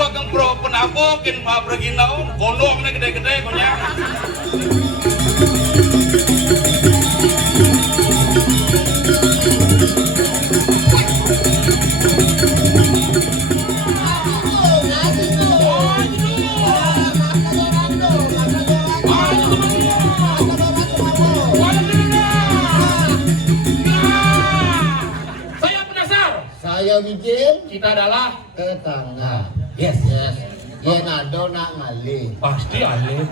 dua kang pro penabo kin ma perginau gondok nih gede-gede konya. Saya bikin Kita adalah tetangga. yes. Ya nado nak ngalih. Pasti alih.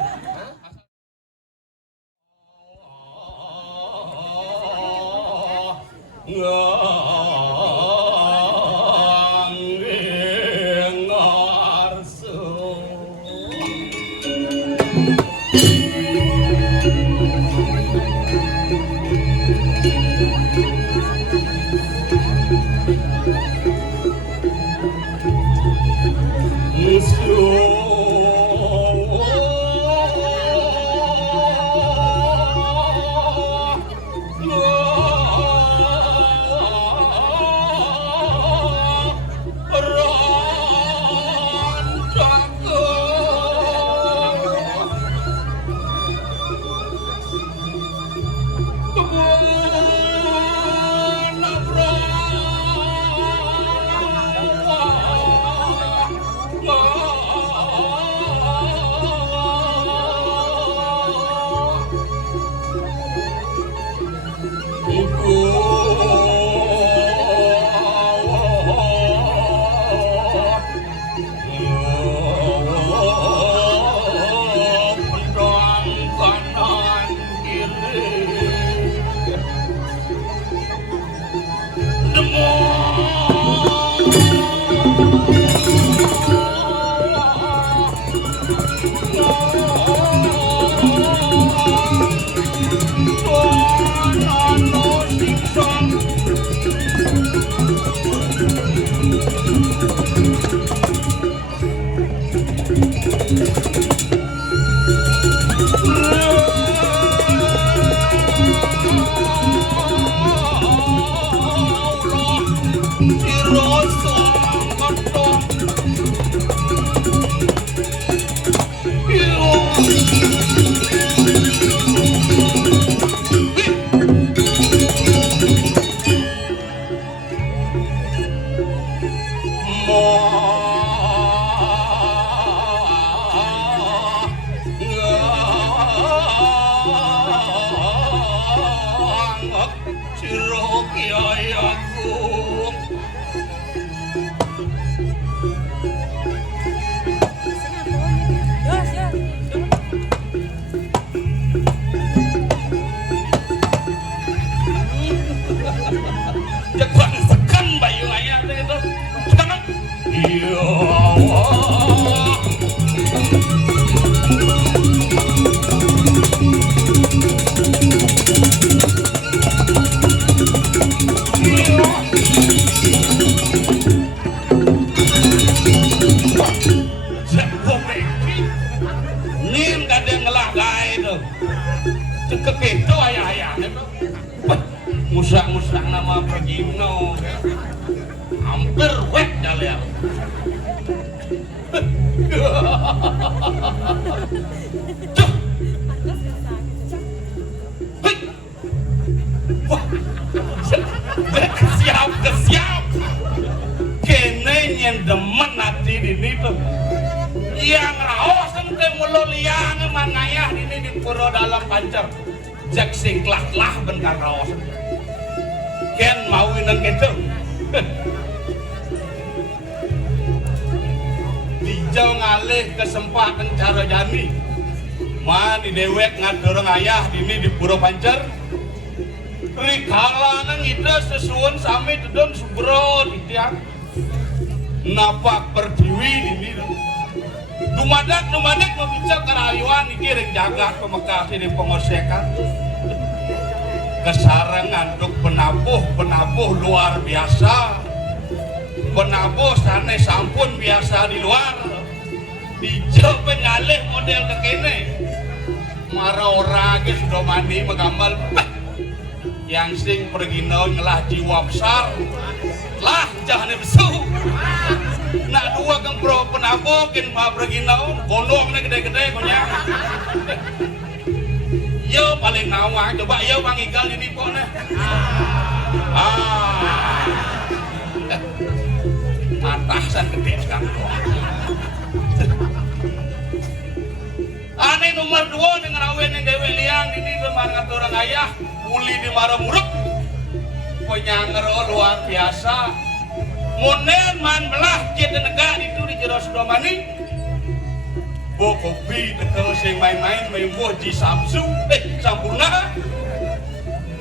Musak-musak nama Pergino hampir wet kalian. Kesiap kene yang demen hati ini tuh yang raos ente mulu liang manayah ini di pura dalam pancer jak singklah lah bentar raos ken mau nang gitu dijauh ngalih kesempatan cara jani mani dewek ngadorong ayah ini di pura pancer rikala nang ida sesuun sami tudon subro ditiang napak perdiwi ini dumadak membicak karayuan iki rek jagat pemekasi di pengosekan kesarengan untuk penabuh luar biasa penabuh sanes sampun biasa di luar dijauh pengalih model kekene marah orang sudah mandi mengambil yang sing pergino ngelah jiwa besar lah jangan besu nak dua kang pro nabokin pergi naon gondongnya gede-gede punya. Yo paling nawa coba yo Bang Igal di pone. Atasan gede kan. Ane nomor 2 dengan awen yang dewe liang ini bermangat orang ayah uli di marah muruk. Penyanger luar biasa. Monen man belah kita negara itu di jero Sudomani. Bo kopi tekel sing main-main main buah di Samsu sampurna.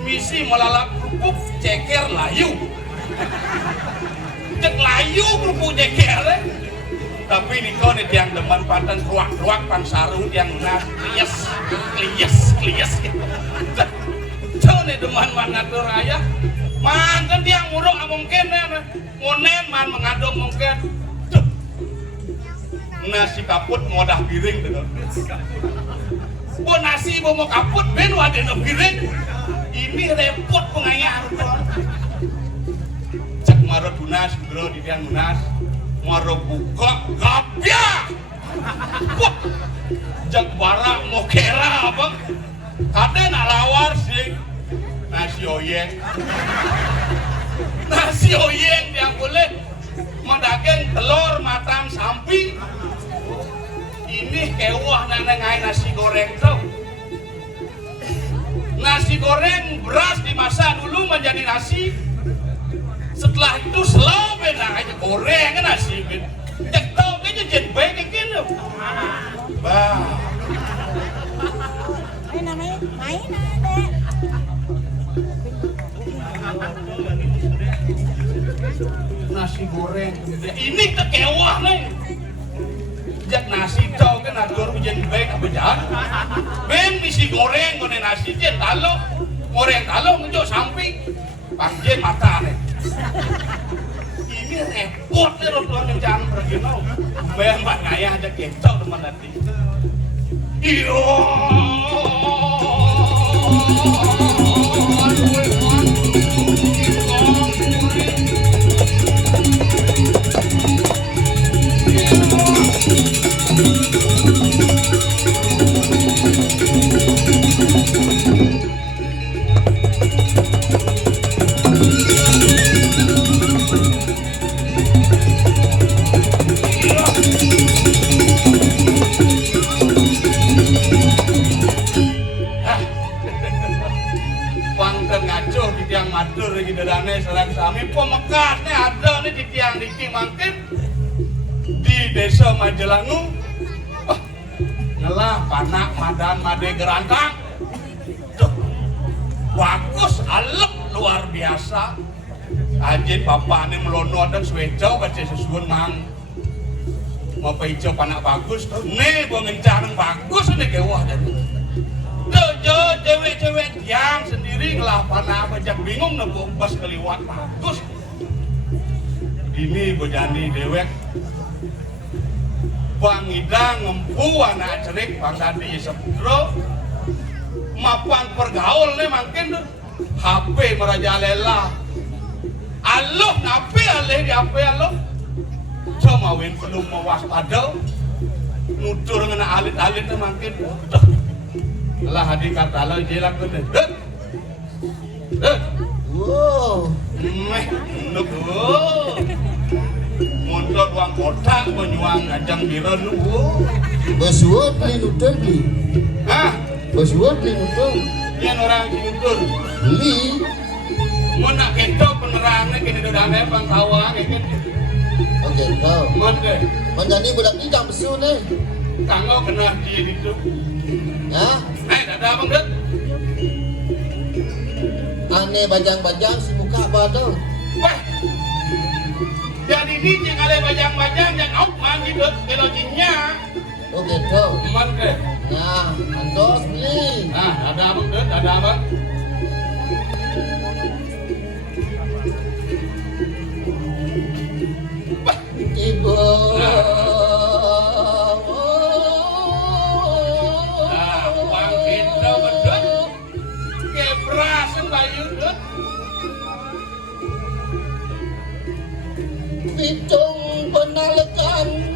Misi melalap kerupuk ceker layu. Cek layu kerupuk ceker tapi ini kau nih yang demen pantan ruak-ruak pan sarung yang nas klias kau nih demen mana tuh raya mantan tiang muruk mungkin monen man mengadong mungkin nasi kaput modah piring tuh bu nasi mau kaput ben wadah piring ini repot pengayaan cek marah dunas bro di tiang dunas marah buka gapya wah jak barak mau kera apa ada nak lawar sih nasi oyeng yang boleh mendaging telur matang samping ini kewah nenengai nasi goreng tau nasi goreng beras dimasak dulu menjadi nasi setelah itu selalu beda aja goreng kan nasi cek tau kayaknya jen baik kayak gini bah main ada nasi goreng ini kekewah nih jak nasi tau kan atur jen baik apa jahat ben nasi goreng kone nasi jen talo goreng talo ngejuk samping panjen mata nih ini repot nih rotuan yang jangan pergi mau bayang mbak ngayah aja kecau teman nanti iyo matur lagi dadane sareng sami pemekatnya ada nih di tiang diki mangkin di desa Majelangu ngelah panak madan made gerantang tuh bagus alep luar biasa anjing papa ini melono dan swecau baca sesuun mang mau hijau panak bagus tuh nih gua ngencareng bagus nih kewah jadi cewek-cewek yang sendiri ngelapan apa jak bingung nunggu pas keliwat bagus ini bojani dewek Bang Idang ngempu anak cerik Bang Dadi sepro mapan pergaul nih makin HP merajalela aloh nape aleh di HP aloh cuma win belum mewaspada nutur ngena alit-alit nih makin lah hadir kata lo jelak bener. Wow. Nuk. Mundur uang kotak menyuang ajang biron lu. Basuot beli nutur beli. Hah? Basuot beli nutur. Yang orang nutur. Beli. Mau nak ketok penerangnya kini dodane bang tawang kan. Oke kau. Monde. Menjadi budak ni jam besu nih. Kanggo kena di itu. Hah? Ada abang dek? Aneh bajang-bajang si muka apa tuh? Wah, jadi ini yang ada bajang-bajang yang out mandi dek teloginya. Oh gitu. Man dek. Nah, antos beli. Nah, ada abang dek, ada abang. Ibu. Pitung penalekan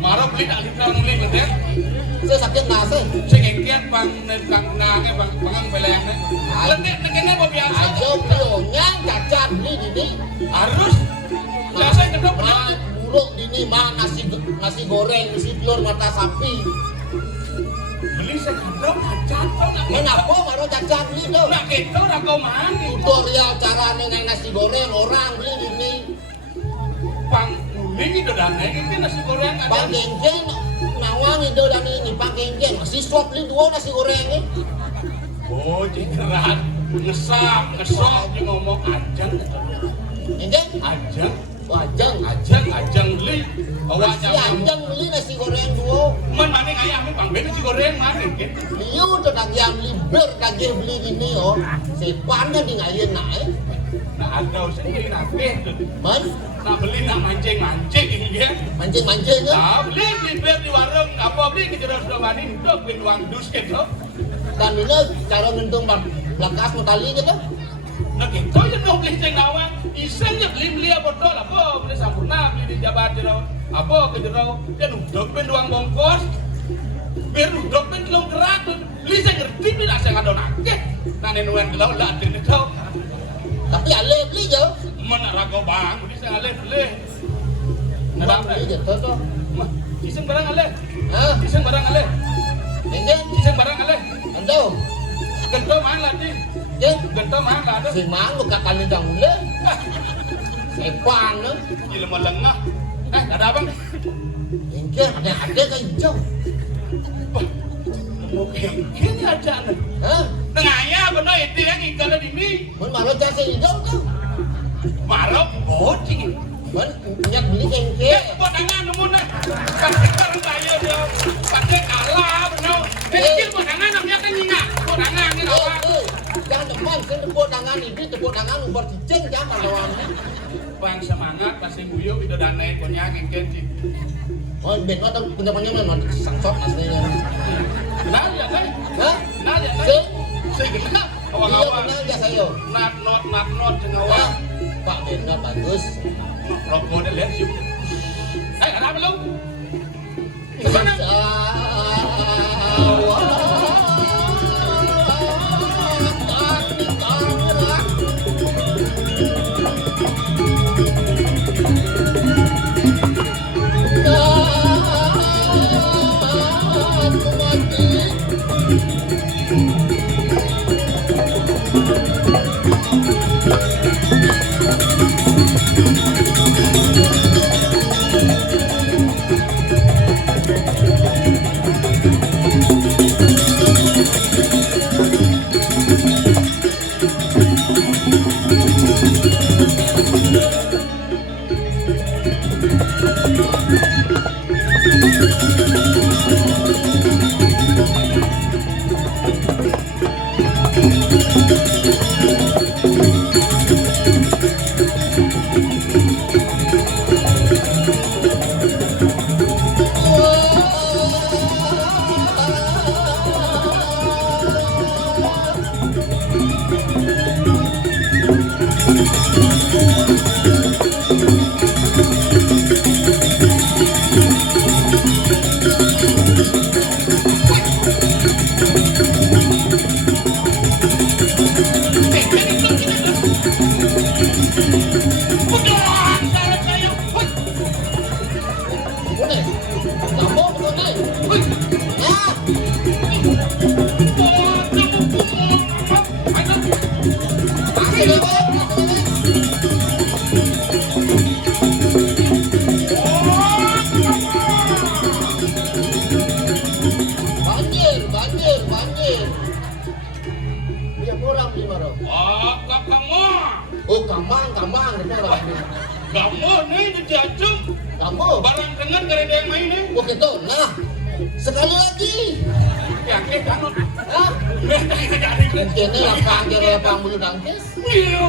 Marah beli nak lintang beli betul. Saya sakit nasi. Saya ngengkian bang nengkang nangnya bang bangang pelengnya. Lenek nekene apa biasa? Ayo beliaunya cacat beli ini. Harus. Biasa yang kedua Mah buruk ini mah nasi goreng isi telur mata sapi. beli sekedok cacat kau nak. Kenapa baru cacat beli tuh? Nak kita nak kau mandi. Tutorial cara nengai nasi goreng orang beli ini. Pang beli itu dan ini nasi goreng ada. Bang Genggen nawang itu dan ini Bang Genggen masih swap beli dua nasi gorengnya. Oh cingkeran ngesap ngesok dia ngomong ajang. Genggen Ajang. wajang beli. masih ajang beli nasi goreng dua. Man maning ayam bang beli nasi goreng maning kan. Liu tuh daging liber daging beli gini oh. Sepannya di ngayen naik. Nah ada sendiri nanti tuh. Man Nak beli nak mancing ini kan. mancing ya. Nah beli di warung apa beli ke jeros dua bani untuk beli uang dus gitu. Dan ini cara ngentung bekas tali gitu. Nah gitu ya dong beli ceng awang. Isengnya beli apa dol apa beli sampurna beli di Jabar jero apa ke jero dia nuduk ben uang bongkos. Biar nuduk ben telung kerat beli saya ngerti beli lah saya ngadon akeh. Nah nenuan gelau lah atin itu. Tapi ale beli je. Mana rago bang beli saya aleh beli. Bang beli je tuh. Mah iseng barang aleh. Hah? Iseng barang aleh. Genggen Iseng barang aleh. ando. Gento mana di? Geng Gento mana ada? si mang lu kata ni dang le. Sepan no. Gila mau lengah. Ada abang? Genggen ada ke hijau. Oke, ini aja nih. Hah? Tengahnya benar itu yang ikan di sini. Mun malu cari hijau tuh. Marok bocing. Mun nyak beli Ya, genggen. buat tangan nemu nih. Pakai barang saya dia. Pakai kalah benar. Kecil buat tangan namanya kan nyingak. Buat tangan ini apa? Jangan depan, kan tepuk tangan ini, tepuk tangan umur cicing jangan lawan. Bang semangat kasih guyup itu dana punya ngengken sih. Oh, ben tuh punya mana sangsot aslinya. Kenal ya, Nay? Hah? Kenal ya, Nay? Si? Si kenal. Iya Awang-awang. kenal ya saya. Nat not jeung Wah, awang. Pak Benda bagus. Rokok dia lihat sih. Ada apa lu? Kesana. Banjir. Dia kurang beli marok. Oh, kamu. Oh, kamang, dia kurang beli. Kamu nih dijajum. Kamu? Barang dengar gara ada yang main nih. Oh gitu. Nah, sekali lagi. Yakin kamu? Hah? Ini lapang kira lapang bulu tangkis. Iya.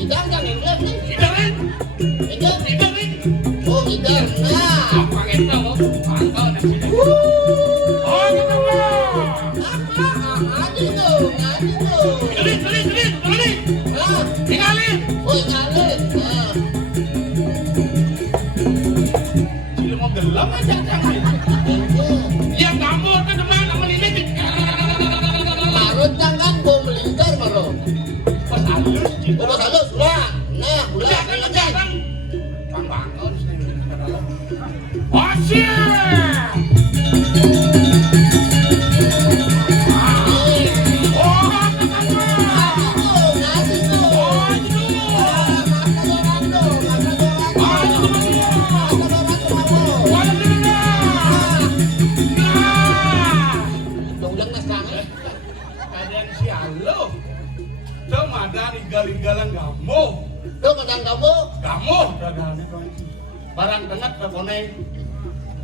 Hidar kan yang lihat nih. Hidarin. Hidar. Hidarin. Oh hidar. Nah. Apa itu? Pantau dan sini. Oh, gitu loh. Adi tuh. Hidarin. Nah. Tinggalin. Oh ingalin. Nah. Cili mau gelam aja jangan. Ya kamu ke depan sama Lili. Marut jangan gua melingkar marut. Pas halus Oh pas halus ulah. Nah ulah. jangan. Bang bangun sini. Oh siap. Keadaan sial lo. Tuh ada gal-galan kamu. Tuh madang kamu. Kamu barang tengah terkoneng.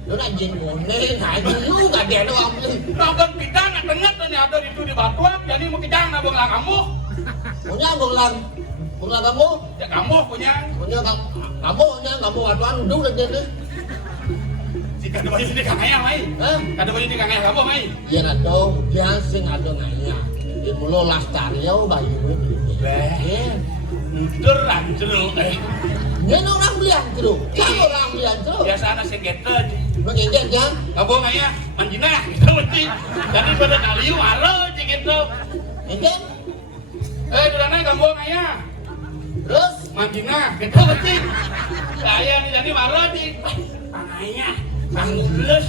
Lu anjing koneng, lu gak ada lo ambil. Nonton pidang tengah nih ada itu di batuan. Jadi mau kejang nabung lah kamu. Punya bunglang kamu. Ya kamu punya. Punya kamu atuan udung dan jadi. Jika ada baju di kang ayah mai. Hah? Ada baju di kang ayah kamu mai. Iya nado, dia sing ada nanya. Di mulo lastariau bayi gue. Beh. Muteran jeruk Dia orang belian jeruk. Kamu orang belian jeruk. Biasa anak segeter. Menginjak jang. Kamu ayah manjina gitu mesti. Jadi pada kaliu halo gitu. Injak. Durana kamu ayah. Terus. Manjina gitu mesti. Saya nih jadi marah di. Ayah. Angus.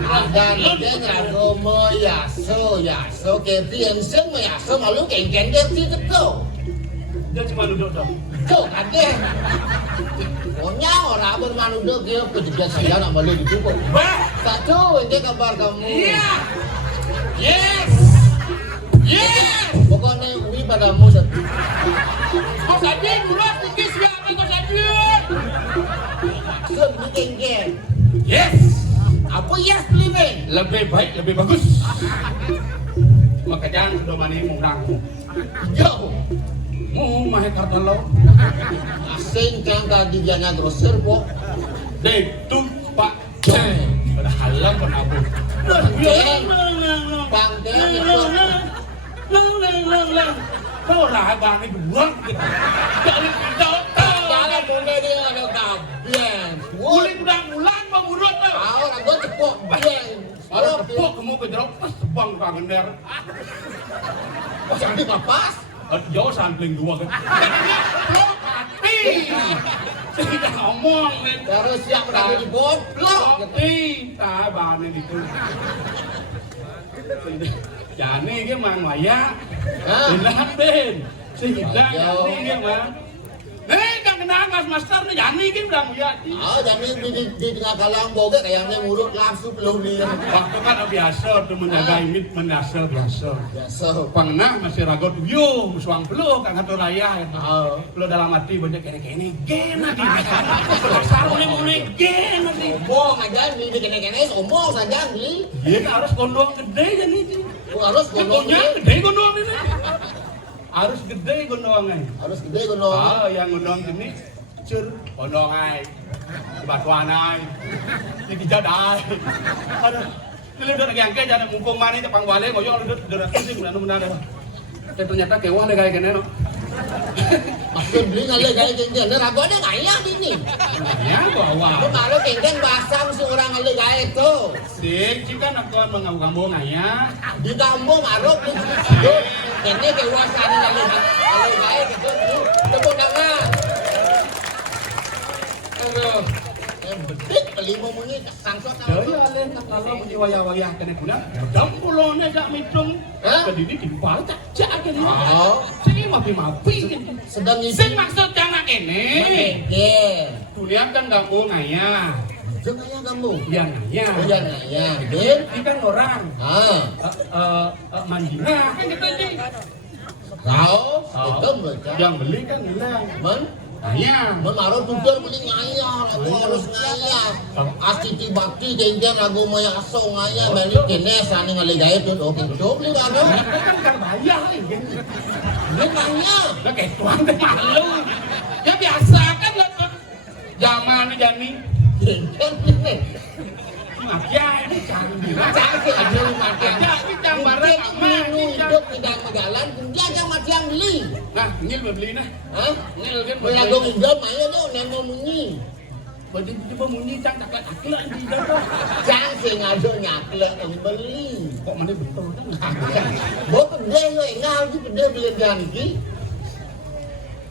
Ada dia ngagomo yaso ketian seng yaso malu kengkeng keti teko. Dia cuma duduk dong. Kau kaget. Pokoknya orang bermanuduk dia kejadian saya nak malu di cukup. Bah. Satu ini kabar kamu. Iya. Yes. Pokoknya ui padamu satu. Kau saja bulat tinggi siapa kau saja. Maksud ni kengkeng. Yes. Apa yes living? Lebih baik, lebih bagus. Maka jangan sudah mani murang. Jauh. Mahal karta lo. Asing kan tadi jana grosir po. Deh, tuh Pak Jeng. Pada halam penabung. Pangkeng Kau raga ni buang. Jangan Jangan boleh dia ada kabian. Uling udang ulang pemurut tu. Kau ragu cepok bian. Kalau tepuk kamu ke jeruk pas tepang ke gender. Jangan dipapas. Jauh sampling dua kan. Blok hati. Tidak ngomong ni. Terus siap berada di goblok. Hati. Tak bani itu. Jadi ke mang maya. Hilang ben. Sehilang jadi ke mang. Kang kenal mas master ni Jani ke bilang ya. Jadi di tengah kalang boga kayaknya ngurut langsung belum dia. Waktu kan biasa tu menjaga imit menasel biasa. Biasa. Pernah masih ragot yo musuang peluk kang atur raya. Lo dalam hati banyak kene-kene gen nanti. Sarung ni muni gen nanti. Sombong aja nih kene-kene sombong saja nih. Dia harus kondong gede jadi ni. Harus Gondongnya gede kondong ini. Harus gede gondongnya. Harus gede gondong. Yang gondong ini cur gondong ai. Batuan ai. Dikijadai. Aduh. Ini udah yang ke jangan mumpung mana itu pangwale goyong udah sih benar. Ternyata kewah deh kayak gini no. Maksud beli ngale kayak gini, ragu ada ngaya ini. Ya bawa. Lu kalau kengkeng basam seorang ngale kayak itu. Sik, jika nak mengambil ngaya. Di kampung arok di situ. Ini kewasan ngale kayak gitu. Tepuk tangan. Aduh. Betik kelima muni kesangsot. Dari alih kalau punya wayah-wayah kena guna. Dam pulone jak mitung. Kedini timpal tak jak kene. Sing mapi-mapi. Sedang isi. Sing maksud anak ini. Kengkeng. Tulian kan kamu ngaya. Jengaya kamu. Iya ngaya. Iya ngaya. Ben. Ini kan orang. Manjina kan kita ini. Kau. Itu mereka. Yang beli kan hilang. Man. Ayah. Memaro tutur beli ngayar, aku harus ngayar. Asiti bakti janjian aku maya aso ngayar bali kene sani ngaligay tun oke tuh beli kado. Kan bayar ini. Dia nanya. Lah kayak tuang teh malu. Ya biasa kan lah zaman jani. Kan ini. Ya ini canggih. Canggih ada rumah tangga. Ya ini gambaran Mungkin itu hidup tidak megalan, dia yang mati yang beli. Nah, ngil beli nah. Hah? Ngil kan Menagong hidup aja tuh nemo munyi. Bagi coba munyi cang tak akhlak di dalam. Jangan sih ngado nyakle yang beli. Kok mana betul kan? Bawa pedih lo, ngal di pedih beli ganti.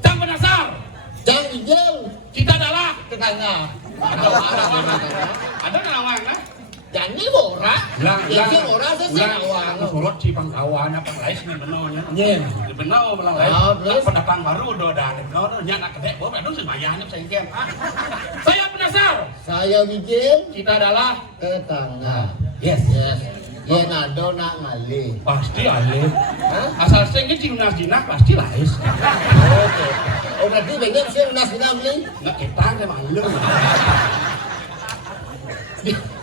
Cang penasar. Jangan hijau. Kita adalah Ketanya. Ada orang. ada nawang nah. Jadi ora. Jadi ora sih nawang. Surut si pangkawan apa lais nih benarnya. Nyen. Benar belang lais. Terus Pendatang baru udah ada. Benar nyana kedek bawa aduh semayahnya saya Saya penasar. saya Wijil. Kita adalah Tetangga. yes. Yes. Yen ado nak ngalih. Pasti alih. Hah? Asal saya ngecing jinak pasti lais. Oke. Oh berarti banyak sih nas kita beli. Nggak kita memang lu.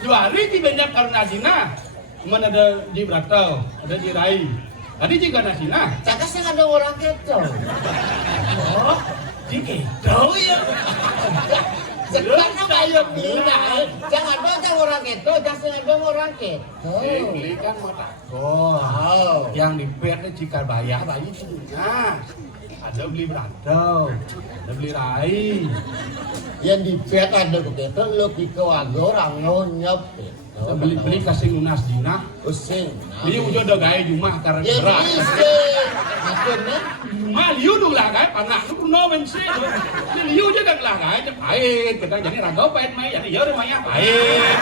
Dua hari di banyak karena Nasina. Mana ada di Bratau, ada di Rai. Tadi juga Nasina. Cakap sih ada orang keco. Oh, di Kedo ya. Sekarang kayu bina. Jangan ada orang keco, jangan ada orang keco. Beli kan mata. Oh. Yang di pet jika bayar bayi punya. Ada beli Bratau, ada beli Rai. Yang di pet ada keco, lo kiko ada orang ngonyap. Beli kasih lunas dina. Pusing. Liu jodoh gaya Jumah karena Ya berat. bisa. Maksudnya? Jumah liu dong lah gaya panak lu kuno bensin. Liu juga lah gaya pahit. Kita jadi ragau pahit mai jadi ya rumahnya pahit.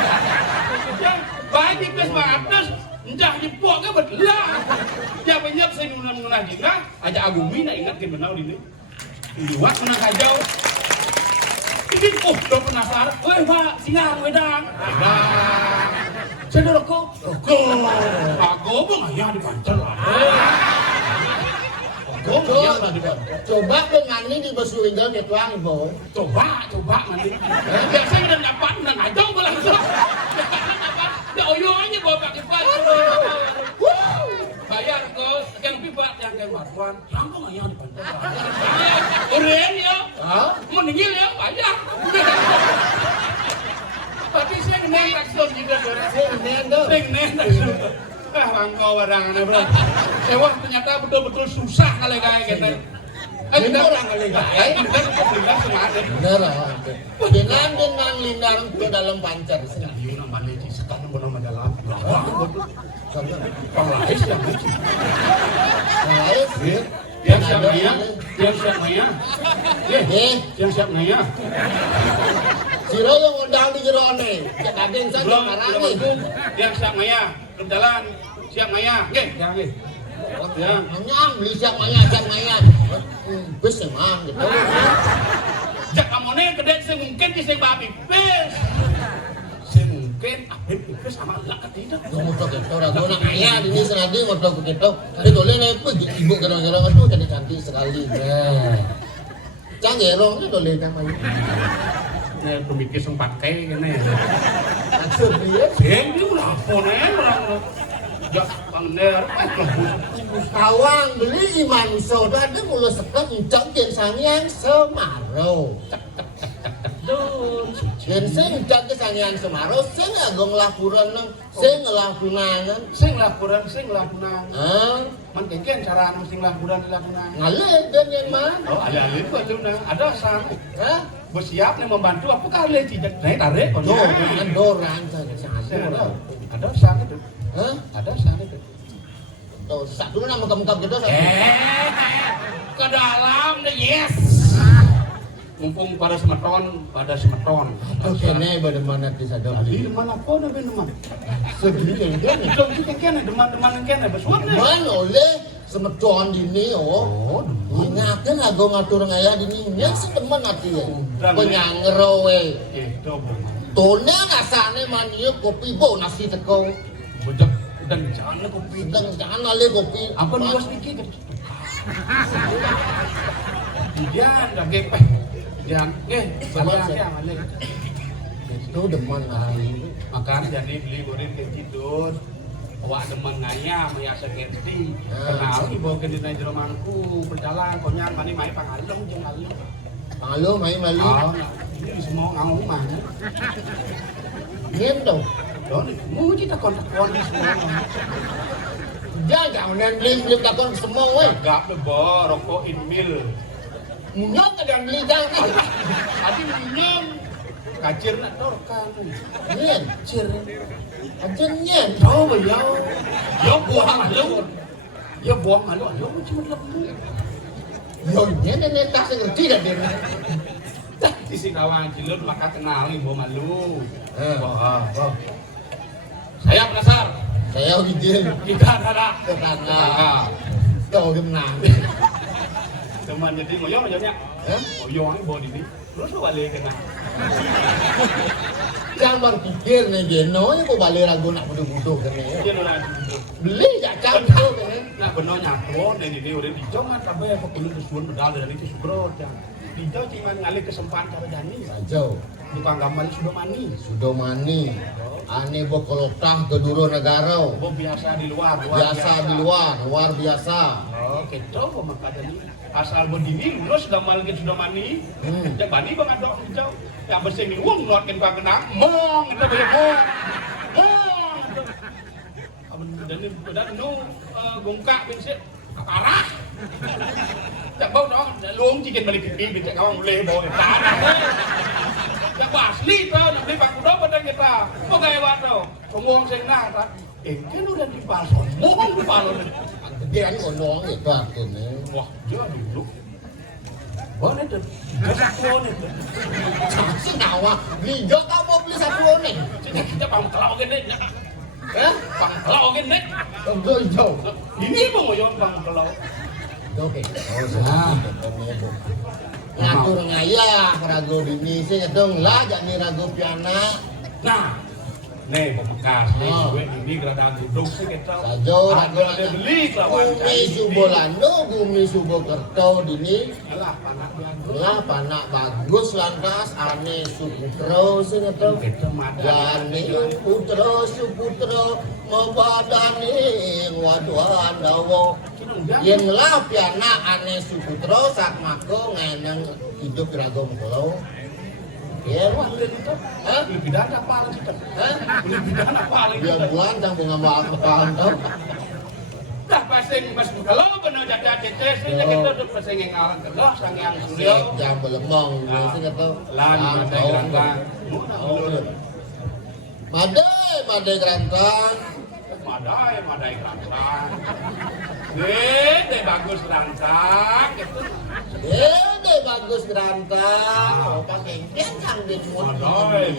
Baik di plus atas. Entah jepuk ke belah. Ya banyak saya nunas dina. Aja agumi nak ingat ke benau ini. Liwat menang kajau. Ini udah penasaran. Weh pak, singang wedang. Saya rokok. Rokok pun ayah dipancar lah. Coba dengan ini di besuin jauh ke tuang bo. Coba nanti. Biasanya udah dapat, udah ngajau belah. Ya oyonya bawa pakai pacar. Bayar ke yang pipa yang ke warwan. Langsung ayah dipancar. Keren ya. Meninggal ya bayar. Tapi saya neng raksion juga. Saya neng raksion. Bangkau barangan bro. Wah ternyata betul-betul susah kali kayak gitu. Kita orang kali kayak kita sudah sengaja. Benar dengan lindar ke dalam pancar. Iya nama leci sekarang benar dalam. Penglais yang leci. Penglais. Yang siap Maya, yang siap Maya. Yang siap Maya. Siro yang undang di jerone. Kadang saja marah nih. Yang siap Maya, berjalan. Siap Maya, nggih, jangan nggih. Ya. Nyang beli siap Maya. Bes emang gitu. Jak amone kedek saya mungkin di saya babi bes. Saya mungkin abis bes sama lah ketidak. Motor gitu, ragu nak ayah ini senadi motor gitu. Tapi tolong nih pun ibu gerong-gerong itu jadi cantik sekali. Canggih gerong itu tolong kan Maya. Nih pemikir sempat kayak gini. Maksud dia? Sing itu lapor orang. Jak pander, Kawang beli iman soda ada mulu sekat ucap dan sangian Semarau. Dan saya ucap ke sangian Semarau, saya nggak gong laporan nang, saya ngelapunangan. sing lapunan. Mungkin cara sing lapunan. Ngalir dan yang mana? Oh, alih-alih itu aja nah. Ada sang. Hah? Bersiap nih membantu apakah le tidak naik tarik kok. Dorang saja sangat. Ada sang itu. Hah? Ada sang itu. Tuh, satu dulu nama kamu gitu satu. Ke dalam deh yes. Mumpung pada semeton. Oke, nih bagaimana bisa dong? Di mana pun ada teman. Sedih kan? Dong kita kene teman-teman kene bersuara. Mana oleh semeton dini oh. Ingatkan aku ngatur ngaya dini nya setemen hati ya. Penyangerowe. Itu. Tone rasane mania kopi bo nasi teko. Bojok dan jangan kopi. Sedang jangan ale kopi. Apa luas dikit. Dia enggak gepeh. Jangan, banyak balik. Itu demen hari. Makan jadi beli goreng ke Cidun. Awak demen ngayam ya seketi. Kenal ibu ke dina jero mangku berjalan konyang mani mai pangalung jeung alung. Pangalung mai mali. Ini semua ngau mana. Ngem dong. Don, mu kita kontak semua. Jangan dan beli takon semua weh. Agak bebo rokok inmil. Munyong dan beli jangan. Adi munyong. Kacir nak dorkan. Nyen. Kacir. Aja nyen. Tahu ya. Ya buang alu. Ya buang alu. Alu cuma lebu. Yo nyen dan tak ngerti dah dia. Di sini kawan cilut maka kenali bom malu. Wah. Saya penasaran. Saya izin. Kita ada. Karena kau menang. Teman jadi moyong jawabnya. Moyong ini bawa ini. Terus balik kena. Jangan pikir nih geno ya kau balik ragu nak butuh-butuh kan ya. Dia orang Beli ya campur kan. nah benar nyakro dan ini udah dicoba tapi apa perlu kesuun bedal dari itu sugrot ya. Dijauh cuma ngalih kesempatan cara jani. Jauh. Tukang gamal sudah mani. Sudah mani. Ane bo kolotah ke duro negara. Bo biasa di luar. Luar biasa. Oh, gitu kok maka tadi asal berdiri lulus gamal ke sudah mani. Jak bani bang ada hijau. Ya bersih ni uang not kan bang kena. Mong itu boleh mong. Dan nu gongkak bensin arah. Tak bau đó luống chỉ cần balik pipi bisa kawang boleh bawa ke tanah. Tak asli tau nak beli bangku dapat dah kita. Kau gaya buat tau. Ngomong senang tak. Kan udah dipalon. Mohon dipalon. Dia ni orang itu artinya. Wah, dia dulu. Boleh tu. Satu tu. Saksi nawa. Liga kau mau beli satu ni. Kita pang kelau gini. Pang kelau gini. Jauh. Ini pun ngoyong pang kelau. Oke. Ngatur ngaya ragu dini sih dong lah jadi ragu piana. Nah, nih pembekas nih duit ini gerada guduk sih kita. Sajo ada beli kelawan Gumi Subolando, Gumi Subokerto dini. Lah panak bagus lantas ane Suputro sih ngetong. Yani Putro Suputro membadani waduhan dawo. Yang lah piana ane Suputro sak mako ngeneng hidup ragu mengkolau. Ya, lebih dana paling kita. Lebih dana paling biar kita. bulan sang bunga maaf kepala tau. Dah pasing mas kalau benar jadi ACC sih kita tuh pasing yang alang kelah sang yang surya. Jam belemong, sih ngetong. Lan ada gerantang. Madai gerantang. Madai gerantang. Deh bagus gerantang gitu. Ini bagus gerantang. Oh, pakai yang di semua. Madai.